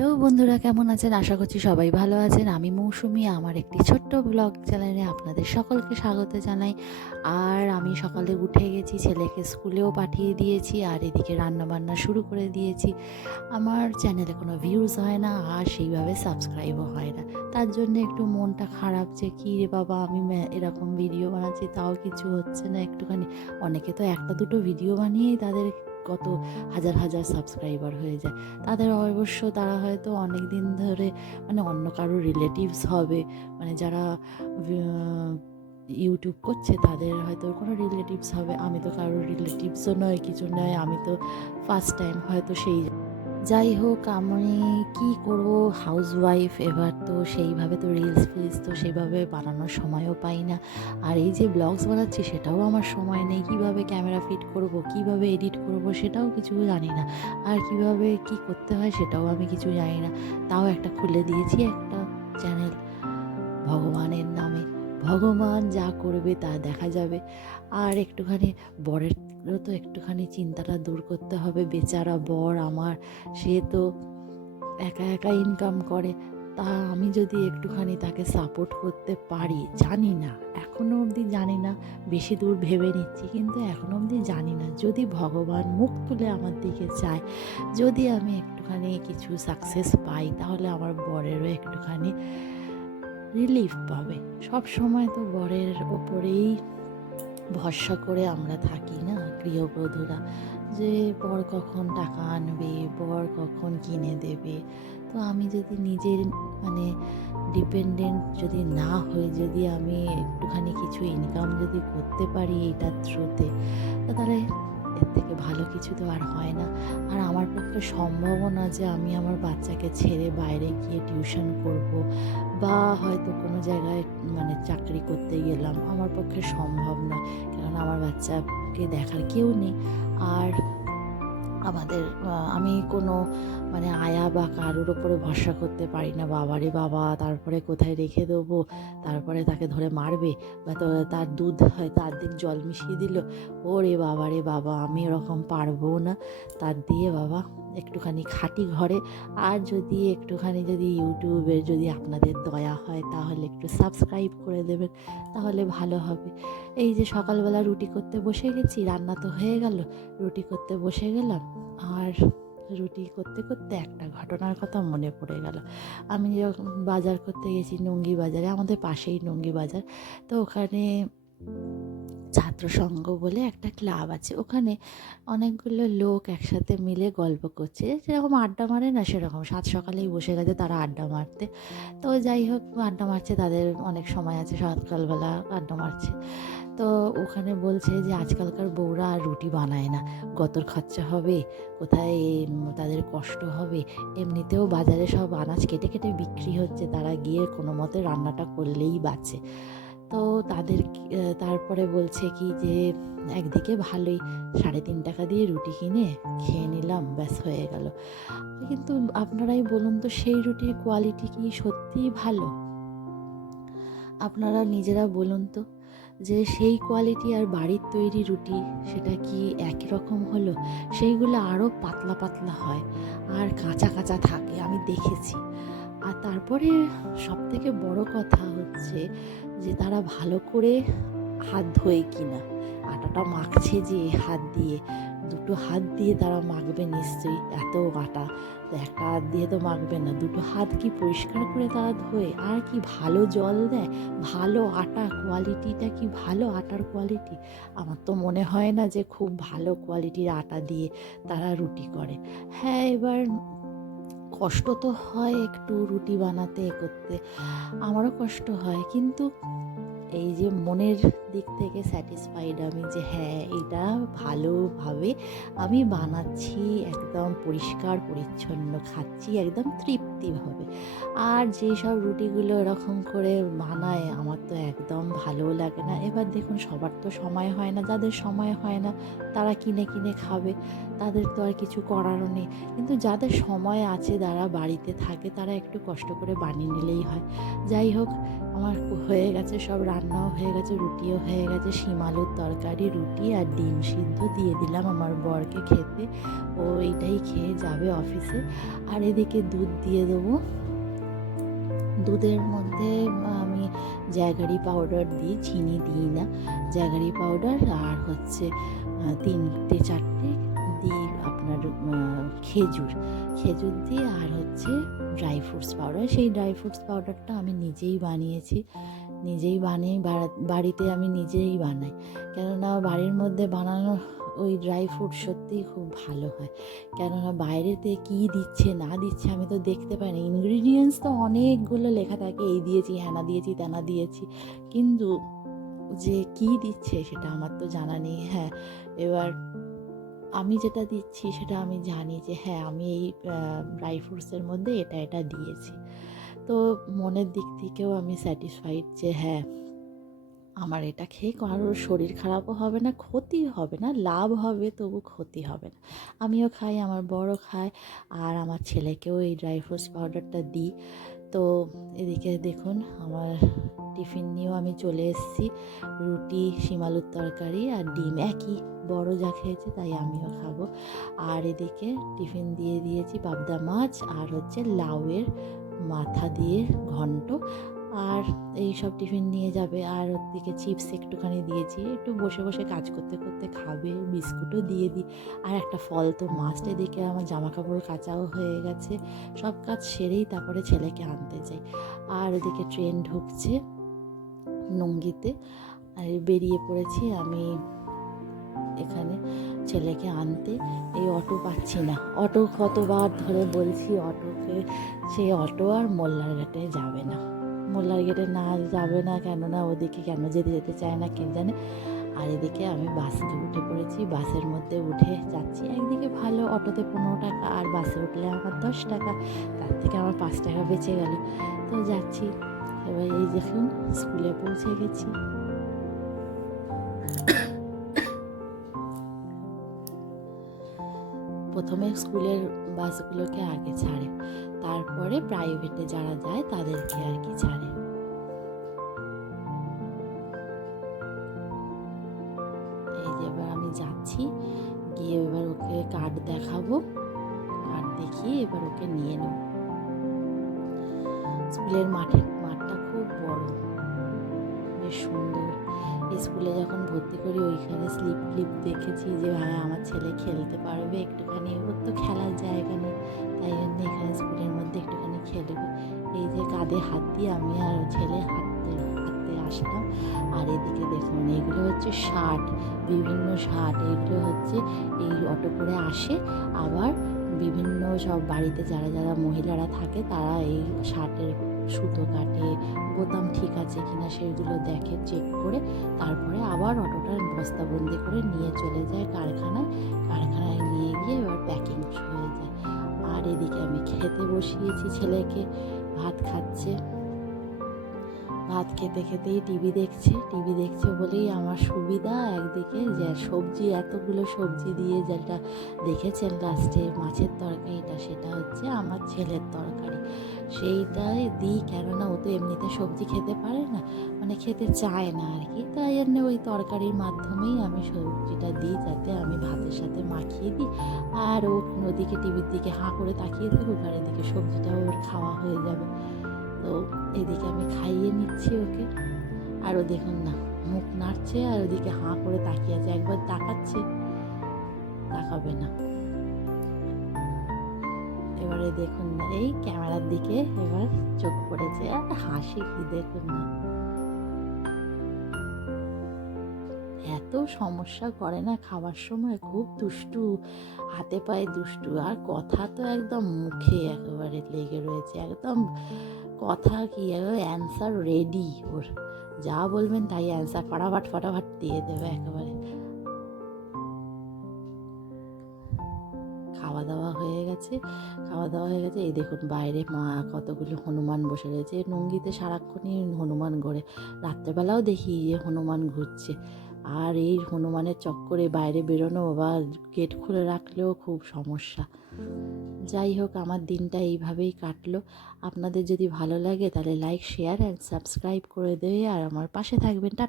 Hello বন্ধুরা, কেমন আছেন? আশা করছি সবাই ভালো আছেন। আমি মৌসুমি, আমার একটি ছোট্ট ব্লগ চ্যানেলে আপনাদের সকলকে স্বাগত জানাই। আর আমি সকালে উঠে গেছি, ছেলেকে স্কুলেও পাঠিয়ে দিয়েছি, আর এদিকে রান্নাবান্না শুরু করে দিয়েছি। আমার চ্যানেলে কোনো ভিউজ হয় না, আর সেইভাবে সাবস্ক্রাইবও হয় না। তার জন্য একটু মনটা খারাপ যে কী রে বাবা, আমি এরকম ভিডিও বানাচ্ছি তাও কিছু হচ্ছে না একটুখানি। অনেকে তো একটা দুটো ভিডিও বানিয়েই তাদের কত হাজার হাজার সাবস্ক্রাইবার হয়ে যায়। তাদের অবশ্য তারা হয়তো অনেক দিন ধরে অন্য কারো রিলেটিভস হবে, যারা ইউটিউব করছে তাদের হয়তো কোনো রিলেটিভস হবে। আমি তো কারোর রিলেটিভসও নয়, কিছু নয়, আমি তো ফার্স্ট টাইম হয়তো সেই। যাই হোক, আমি কি করব, হাউসওয়াইফ, এবার তো সেইভাবে তো রিলস ফিলস তো সেইভাবে বানানোর সময়ও পাই না। আর এই যে ব্লগস বানাচ্ছি সেটাও আমার সময় নেই। কিভাবে ক্যামেরা ফিট করব, কিভাবে এডিট করব সেটাও কিছু জানি না। আর কিভাবে কি করতে হয় সেটাও আমি কিছু জানি না। তাও একটা খুলে দিয়েছি একটা চ্যানেল ভগবানের নামে। ভগবান যা করবে তা দেখা যাবে। আর একটুখানি বরেরও তো একটুখানি চিন্তাটা দূর করতে হবে। বেচারা বর আমার, সে তো একা একা ইনকাম করে। তা আমি যদি একটুখানি তাকে সাপোর্ট করতে পারি, জানি না, এখনও অবধি জানি না, বেশি দূর ভেবে নিচ্ছি, কিন্তু এখনও অবধি জানি না, যদি ভগবান মুখ তুলে আমার দিকে চায়, যদি আমি একটুখানি কিছু সাকসেস পাই, তাহলে আমার বরেরও একটুখানি রিলিফ পাবে। সব সময় তো বরের ওপরেই ভরসা করে আমরা থাকি না গৃহবধূরা, যে বর কখন টাকা আনবে, বর কখন কিনে দেবে। তো আমি যদি নিজের ডিপেন্ডেন্ট যদি না হয়ে, যদি আমি একটুখানি কিছু ইনকাম যদি করতে পারি এটার থ্রুতে, তাহলে এর থেকে ভালো কিছু তো আর হয় না। আর আমার পক্ষে সম্ভবও না যে আমি আমার বাচ্চাকে ছেড়ে বাইরে গিয়ে টিউশন করব, বা হয়তো কোনো জায়গায় চাকরি করতে গেলাম, আমার পক্ষে সম্ভব না। কারণ আমার বাচ্চাকে দেখার কেউ নেই। আর আমাদের আমি কোনো আয়া বা কারোর ওপরে ভরসা করতে পারি না। বাবারে বাবা, তারপরে কোথায় রেখে দেবো, তারপরে তাকে ধরে মারবে, বা তো তার দুধ হয়তো অর্ধেক জল মিশিয়ে দিল, ওরে বাবারে বাবা, আমি এরকম পারবো না। তার দিয়ে বাবা একটুখানি খাঁটি ঘরে। আর যদি একটুখানি যদি ইউটিউবের যদি আপনাদের দয়া হয়, তাহলে একটু সাবস্ক্রাইব করে দেবেন, তাহলে ভালো হবে। এই যে সকালবেলা রুটি করতে বসে গেছি, রান্না তো হয়ে গেল, রুটি করতে বসে গেলাম। আর রুটি করতে করতে একটা ঘটনার কথা মনে পড়ে গেল। আমি যখন বাজার করতে গেছি নঙ্গি বাজারে, আমাদের পাশেই নঙ্গি বাজার, তো ওখানে ছাত্রসংঘ বলে একটা ক্লাব আছে। ওখানে অনেকগুলো লোক একসাথে মিলে গল্প করছে, যেরকম আড্ডা মারে না, সেরকম সাত সকালেই বসে গেছে তারা আড্ডা মারতে। তো যাই হোক, আড্ডা মারছে, তাদের অনেক সময় আছে, সকালবেলা আড্ডা মারছে। তো ওখানে বলছে যে আজকালকার বউরা আর রুটি বানায় না, গতর খরচা হবে, কোথায় তাদের কষ্ট হবে, এমনিতেও বাজারে সব আনাজ কেটে কেটে বিক্রি হচ্ছে, তারা গিয়ে কোনো মতে রান্নাটা করলেই বাঁচে। তো তারপরে বলছে কি যে একদিকে ভালোই, 3.5 টাকা দিয়ে রুটি কিনে খেয়ে নিলাম, ব্যাস হয়ে গেল। কিন্তু আপনারাই বলুন তো, সেই রুটির কোয়ালিটি কি সত্যিই ভালো? আপনারা নিজেরা বলুন তো, যে সেই কোয়ালিটি আর বাড়ির তৈরি রুটি, সেটা কি একই রকম হলো? সেইগুলো আরও পাতলা পাতলা হয়, আর কাঁচা কাঁচা থাকে, আমি দেখেছি। আর তারপরে সবথেকে বড় কথা হচ্ছে যে তারা ভালো করে হাত ধোয় কিনা। আটাটা মাখছে যে হাত দিয়ে, দুটো হাত দিয়ে তারা মাখবে নিশ্চয়ই, এত আটা তো একটা হাত দিয়ে তো মাখবে না, দুটো হাত কি পরিষ্কার করে তারা ধোয়? আর কি ভালো জল দেয়, ভালো আটা, কোয়ালিটিটা কি ভালো আটার কোয়ালিটি? আমার তো মনে হয় না যে খুব ভালো কোয়ালিটির আটা দিয়ে তারা রুটি করে। হ্যাঁ, এবার কষ্ট তো হয় একটু রুটি বানাতে, করতে আমারও কষ্ট হয়, কিন্তু এই যে মনের দিক থেকে স্যাটিসফাইড আমি, যে হ্যাঁ, এটা ভালোভাবে আমি বানাচ্ছি, একদম পরিষ্কার পরিচ্ছন্ন, খাচ্ছি একদম তৃপ্তিভাবে। আর যেসব রুটিগুলো এরকম করে বানায়, আমার তো একদম ভালো লাগে না। এবার দেখুন, সবার তো সময় হয় না, যাদের সময় হয় না তারা কিনে কিনে খাবে, তাদের তো আর কিছু করারও নেই। কিন্তু যাদের সময় আছে, যারা বাড়িতে থাকে, তারা একটু কষ্ট করে বানিয়ে নিলেই হয়। যাই হোক, আমার হয়ে গেছে, সব রান্নাও হয়ে গেছে, রুটিও হয়ে গেছে, শিম আলুর তরকারি, রুটি আর ডিম সিদ্ধ দিয়ে দিলাম আমার বরকে খেতে। ও এইটাই খেয়ে যাবে অফিসে। আর এদিকে দুধ দিয়ে দেবো। দুধের মধ্যে আমি জ্যাগারি পাউডার দিই, চিনি দিই না। জ্যাগারি পাউডার আর হচ্ছে 3-4টে দিই আপনার খেজুর দিই, আর হচ্ছে ড্রাই ফ্রুটস পাউডার। সেই ড্রাই ফ্রুটস পাউডারটা আমি নিজেই বানিয়েছি, নিজেই বানিয়ে বাড়িতে আমি নিজেই বানাই, কেননা বাড়ির মধ্যে বানানো ওই ড্রাই ফ্রুট সত্যিই খুব ভালো হয়। কেননা বাইরেতে কী দিচ্ছে না দিচ্ছে আমি তো দেখতে পাই না। ইনগ্রিডিয়েন্টস তো অনেকগুলো লেখা থাকে, এই দিয়েছি, হ্যানা দিয়েছি, তেনা দিয়েছি, কিন্তু যে কী দিচ্ছে সেটা আমার তো জানা নেই। হ্যাঁ, এবার আমি যেটা দিচ্ছি সেটা আমি জানি যে হ্যাঁ আমি এই ড্রাই ফ্রুটসের মধ্যে এটা এটা দিয়েছি। তো মনের দিক থেকেও আমি স্যাটিসফাইড যে হ্যাঁ আমার এটা খেয়ে কারোর শরীর খারাপও হবে না, ক্ষতি হবে না, লাভ হবে তবু ক্ষতি হবে না। আমিও খাই, আমার বড় খায়, আর আমার ছেলেকেও এই ড্রাই ফ্রুটস পাউডারটা দিই। তো এদিকে দেখুন আমার টিফিন নিয়েও আমি চলে এসেছি, রুটি, শিম আলুর তরকারি আর ডিম, একই, বড় যা খেয়েছে তাই আমিও খাবো। আর এদিকে টিফিন দিয়ে দিয়েছি পাবদা মাছ আর হচ্ছে লাউয়ের মাথা দিয়ে ঘন্ট, আর এই সব টিফিন নিয়ে যাবে। আর ওদিকে চিপস একটুখানি দিয়েছি, একটু বসে বসে কাজ করতে করতে খাবে, বিস্কুটও দিয়ে দিই। আর একটা ফল তো মাস্ট। এদিকে আমার জামা কাপড় কাচাও হয়ে গেছে, সব কাজ সেরেই তারপরে ছেলেকে আনতে যাই। আর ওদিকে ট্রেন ঢুকছে নঙ্গিতে, আর বেরিয়ে পড়েছি আমি এখানে ছেলেকে আনতে। এই অটো পাচ্ছি না, অটো কতবার ধরে বলছি অটোকে, সেই অটো আর মোল্লার ঘাটে যাবে না, মোল্লার গেটে না যাবে না, কেননা ওদিকে কেন যেতে চায় না কে জানে। আর এদিকে আমি বাসে উঠে পড়েছি, বাসের মধ্যে উঠে যাচ্ছি। একদিকে ভালো, অটোতে 15 টাকা, আর বাসে উঠলে আমার 10 টাকা, তার থেকে আমার 5 টাকা বেঁচে গেল। তো যাচ্ছি। এবার এই দেখুন স্কুলে পৌঁছে গেছি। প্রথমে স্কুলের বাসগুলোকে আগে ছাড়ে, তারপরে প্রাইভেটে যারা যায় তাদেরকে আর কি ছাড়ে। এই যে এবার আমি যাচ্ছি, গিয়ে এবার ওকে কার্ড দেখাবো, কার্ড দেখিয়ে এবার ওকে নিয়ে নেব। স্কুলের মাঠটা খুব বড়, বেশ সুন্দর। স্কুলে যখন ভর্তি করি ওইখানে স্লিপ দেখেছি যে হ্যাঁ আমার ছেলে খেলতে পারবে একটুখানি, ওর তো খেলার জায়গা নেই, তাই জন্য এখানে স্কুলের মধ্যে একটুখানি খেলবে। এই যে কাঁধে হাত দিয়ে আমি আর ছেলে হাঁটতে হাঁটতে আসলাম। আর এদিকে দেখুন এগুলো হচ্ছে শার্ট, বিভিন্ন শার্ট, এগুলো হচ্ছে এই অটো করে আসে। আবার বিভিন্ন সব বাড়িতে যারা যারা মহিলারা থাকে তারা এই শার্টের সুতো কাটে, বোতাম ঠিক আছে কিনা সেগুলো দেখে, চেক করে তারপরে আবার অটোটা বস্তাবন্দি করে নিয়ে চলে যায় কারখানায় নিয়ে গিয়ে এবার প্যাকিং হয়ে যায়। আর এদিকে আমি খেতে বসিয়েছি, ছেলেকে ভাত খাচ্ছে, ভাত খেতে খেতেই টিভি দেখছে বলেই আমার সুবিধা একদিকে, যে সবজি এতগুলো সবজি দিয়ে যেটা দেখেছেন লাস্টে মাছের তরকারিটা, সেটা হচ্ছে আমার ছেলের তরকারি, সেইটাই দিই, কেননা ও তো এমনিতে সবজি খেতে পারে না, মানে খেতে চায় না আর কি, তাই জন্য ওই তরকারির মাধ্যমেই আমি সবজিটা দিই, যাতে আমি ভাতের সাথে মাখিয়ে দিই। আর ও ওদিকে টিভির দিকে হাঁ করে তাকিয়ে থাকুক, আর এদিকে সবজিটাও ওর খাওয়া হয়ে যাবে। তো এদিকে আমি খাইয়ে নিচ্ছি ওকে, আর ও দেখুন না মুখ নাড়ছে আর ওদিকে হাঁ করে তাকিয়ে আছে, একবার তাকাচ্ছে, তাকাবে না। এবারে দেখুন না এই ক্যামেরার দিকে এবার চোখ পড়েছে, আর হাসি কি দেখুন না, এত সমস্যা করে না খাবার সময়, খুব দুষ্টু, হাতে পায়ে দুষ্টু, আর কথা তো একদম মুখে একেবারে লেগে রয়েছে, একদম কথা কি অ্যান্সার রেডি, ওর যা বলবেন তাই অ্যান্সার ফাটাফাট দিয়ে দেবে একেবারে। খাওয়া দাওয়া হয়ে গেছে, এই দেখুন বাইরে মা কতগুলো হনুমান বসে রয়েছে, নঙ্গিতে সারাক্ষণই হনুমান ঘোরে, রাত্রেবেলাও দেখি যে হনুমান ঘুরছে। আর এই হনুমানের চক্করে বাইরে বেরোনো বা গেট খুলে রাখলেও খুব সমস্যা। যাই হোক, আমার দিনটা এইভাবেই কাটলো। আপনাদের যদি ভালো লাগে তাহলে লাইক, শেয়ার অ্যান্ড সাবস্ক্রাইব করে দিয়ে আর আমার পাশে থাকবেন। টাটা।